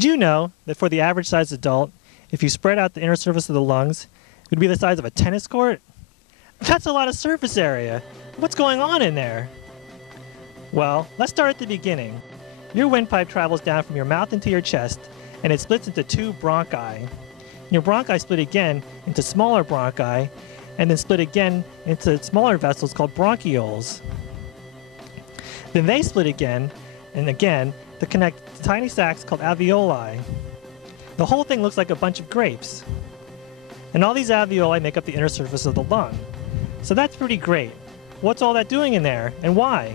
Did you know that for the average sized adult, if you spread out the inner surface of the lungs, it would be the size of a tennis court? That's a lot of surface area. What's going on in there? Well, let's start at the beginning. Your windpipe travels down from your mouth into your chest, and it splits into two bronchi. Your bronchi split again into smaller bronchi, and then split again into smaller vessels called bronchioles. Then they split again and again to connect tiny sacs called alveoli. The whole thing looks like a bunch of grapes. And all these alveoli make up the inner surface of the lung. So that's pretty great. What's all that doing in there, and why?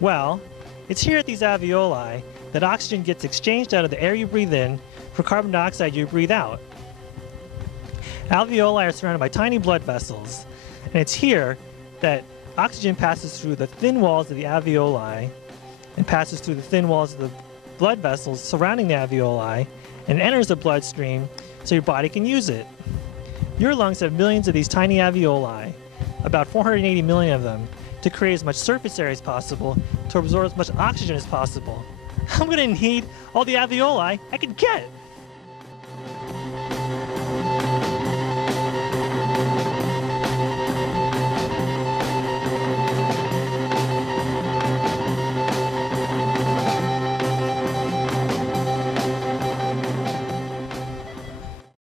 Well, it's here at these alveoli that oxygen gets exchanged out of the air you breathe in for carbon dioxide you breathe out. Alveoli are surrounded by tiny blood vessels, and it's here that oxygen passes through the thin walls of the alveoli and passes through the thin walls of the blood vessels surrounding the alveoli and enters the bloodstream so your body can use it. Your lungs have millions of these tiny alveoli, about 480 million of them, to create as much surface area as possible to absorb as much oxygen as possible. I'm going to need all the alveoli I can get.